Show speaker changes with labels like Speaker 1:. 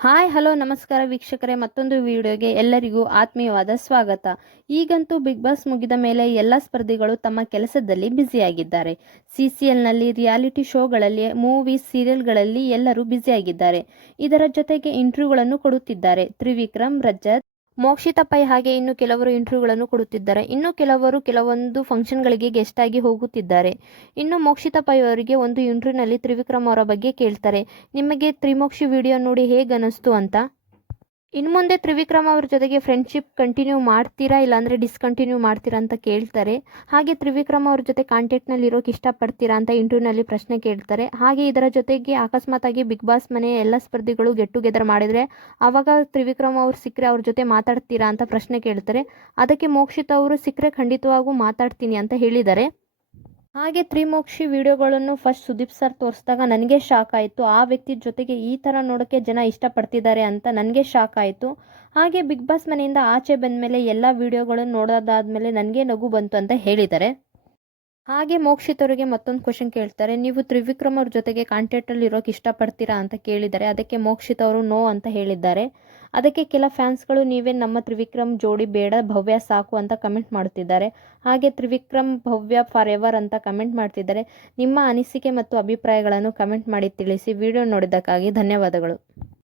Speaker 1: Hi, hello, ನಮಸ್ಕಾರ ವೀಕ್ಷಕರೇ. ಮತ್ತೊಂದು ವಿಡಿಯೋಗೆ ಎಲ್ಲರಿಗೂ ಆತ್ಮೀಯವಾದ ಸ್ವಾಗತ. ಈಗಂತೂ ಬಿಗ್ ಬಾಸ್ ಮುಗಿದ ಮೇಲೆ ಎಲ್ಲ ಸ್ಪರ್ಧಿಗಳು ತಮ್ಮ ಕೆಲಸದಲ್ಲಿ ಬ್ಯುಸಿಯಾಗಿದ್ದಾರೆ. ಸಿ ಸಿ ಎಲ್ನಲ್ಲಿ ರಿಯಾಲಿಟಿ ಶೋಗಳಲ್ಲಿ ಮೂವಿ ಸೀರಿಯಲ್ಗಳಲ್ಲಿ ಎಲ್ಲರೂ ಬ್ಯುಸಿಯಾಗಿದ್ದಾರೆ. ಇದರ ಜೊತೆಗೆ ಇಂಟರ್ವ್ಯೂಗಳನ್ನು ಕೊಡುತ್ತಿದ್ದಾರೆ. ತ್ರಿವಿಕ್ರಮ್, ರಜತ್ ಮೋಕ್ಷಿತಾ ಪೈ ಹಾಗೆ ಇನ್ನು ಕೆಲವರು ಇಂಟರ್ವ್ಯೂಗಳನ್ನು ಕೊಡುತ್ತಿದ್ದಾರೆ. ಇನ್ನು ಕೆಲವರು ಕೆಲವೊಂದು ಫಂಕ್ಷನ್ಗಳಿಗೆ ಗೆಸ್ಟ್ ಆಗಿ ಹೋಗುತ್ತಿದ್ದಾರೆ. ಇನ್ನು ಮೋಕ್ಷಿತ ಪೈ ಅವರಿಗೆ ಒಂದು ಇಂಟರ್ವ್ಯೂನಲ್ಲಿ ತ್ರಿವಿಕ್ರಮ್ ಅವರ ಬಗ್ಗೆ ಕೇಳ್ತಾರೆ. ನಿಮಗೆ ತ್ರಿಮೋಕ್ಷಿ ವಿಡಿಯೋ ನೋಡಿ ಹೇಗೆ ಅನಿಸ್ತು ಅಂತ? ಇನ್ನು ಮುಂದೆ ತ್ರಿವಿಕ್ರಮ್ ಅವ್ರ ಜೊತೆಗೆ ಫ್ರೆಂಡ್ಶಿಪ್ ಕಂಟಿನ್ಯೂ ಮಾಡ್ತೀರಾ ಇಲ್ಲಾಂದರೆ ಡಿಸ್ಕಂಟಿನ್ಯೂ ಮಾಡ್ತೀರಾ ಅಂತ ಕೇಳ್ತಾರೆ. ಹಾಗೆ ತ್ರಿವಿಕ್ರಮ್ ಅವ್ರ ಜೊತೆ ಕಾಂಟ್ಯಾಕ್ಟ್ನಲ್ಲಿ ಇರೋಕೆ ಇಷ್ಟಪಡ್ತೀರಾ ಅಂತ ಇಂಟರ್ವ್ಯೂನಲ್ಲಿ ಪ್ರಶ್ನೆ ಕೇಳ್ತಾರೆ. ಹಾಗೆ ಇದರ ಜೊತೆಗೆ ಅಕಸ್ಮಾತಾಗಿ ಬಿಗ್ ಬಾಸ್ ಮನೆ ಎಲ್ಲ ಸ್ಪರ್ಧಿಗಳು ಗೆಟ್ ಟುಗೆದರ್ ಮಾಡಿದರೆ ಆವಾಗ ತ್ರಿವಿಕ್ರಮ್ ಅವ್ರು ಸಿಕ್ಕರೆ ಅವ್ರ ಜೊತೆ ಮಾತಾಡ್ತೀರಾ ಅಂತ ಪ್ರಶ್ನೆ ಕೇಳ್ತಾರೆ. ಅದಕ್ಕೆ ಮೋಕ್ಷಿತ್ ಅವರು ಸಿಕ್ಕರೆ ಖಂಡಿತವಾಗೂ ಮಾತಾಡ್ತೀನಿ ಅಂತ ಹೇಳಿದ್ದಾರೆ. ಹಾಗೆ ತ್ರಿಮೋಕ್ಷಿ ವಿಡಿಯೋಗಳನ್ನು ಫಸ್ಟ್ ಸುದೀಪ್ ಸರ್ ತೋರಿಸಿದಾಗ ನನಗೆ ಶಾಕ್ ಆಯಿತು. ಆ ವ್ಯಕ್ತಿ ಜೊತೆಗೆ ಈ ಥರ ನೋಡೋಕ್ಕೆ ಜನ ಇಷ್ಟಪಡ್ತಿದ್ದಾರೆ ಅಂತ ನನಗೆ ಶಾಕ್ ಆಯಿತು. ಹಾಗೆ ಬಿಗ್ ಬಾಸ್ ಮನೆಯಿಂದ ಆಚೆ ಬಂದ ಮೇಲೆ ಎಲ್ಲ ವಿಡಿಯೋಗಳನ್ನು ನೋಡೋದಾದ್ಮೇಲೆ ನನಗೆ ನಗು ಬಂತು ಅಂತ ಹೇಳಿದ್ದಾರೆ. ಹಾಗೆ ಮೋಕ್ಷಿತವರಿಗೆ ಮತ್ತೊಂದು ಕ್ವಶನ್ ಕೇಳ್ತಾರೆ. ನೀವು ತ್ರಿವಿಕ್ರಮ್ ಅವ್ರ ಜೊತೆಗೆ ಕಾಂಟ್ಯಾಕ್ಟಲ್ಲಿ ಇರೋಕೆ ಇಷ್ಟಪಡ್ತೀರಾ ಅಂತ ಕೇಳಿದ್ದಾರೆ. ಅದಕ್ಕೆ ಮೋಕ್ಷಿತವರು ನೋ ಅಂತ ಹೇಳಿದ್ದಾರೆ. ಅದಕ್ಕೆ ಕೆಲ ಫ್ಯಾನ್ಸ್ಗಳು ನೀವೇ ನಮ್ಮ ತ್ರಿವಿಕ್ರಮ್ ಜೋಡಿ ಬೇಡ, ಭವ್ಯ ಸಾಕು ಅಂತ ಕಮೆಂಟ್ ಮಾಡುತ್ತಿದ್ದಾರೆ ಹಾಗೆ ತ್ರಿವಿಕ್ರಮ್, ಭವ್ಯ ಫಾರ್ ಎವರ್ ಅಂತ ಕಮೆಂಟ್ ಮಾಡ್ತಿದ್ದಾರೆ. ನಿಮ್ಮ ಅನಿಸಿಕೆ ಮತ್ತು ಅಭಿಪ್ರಾಯಗಳನ್ನು ಕಮೆಂಟ್ ಮಾಡಿ ತಿಳಿಸಿ, ವಿಡಿಯೋ ನೋಡಿದ್ದಕ್ಕಾಗಿ ಧನ್ಯವಾದಗಳು.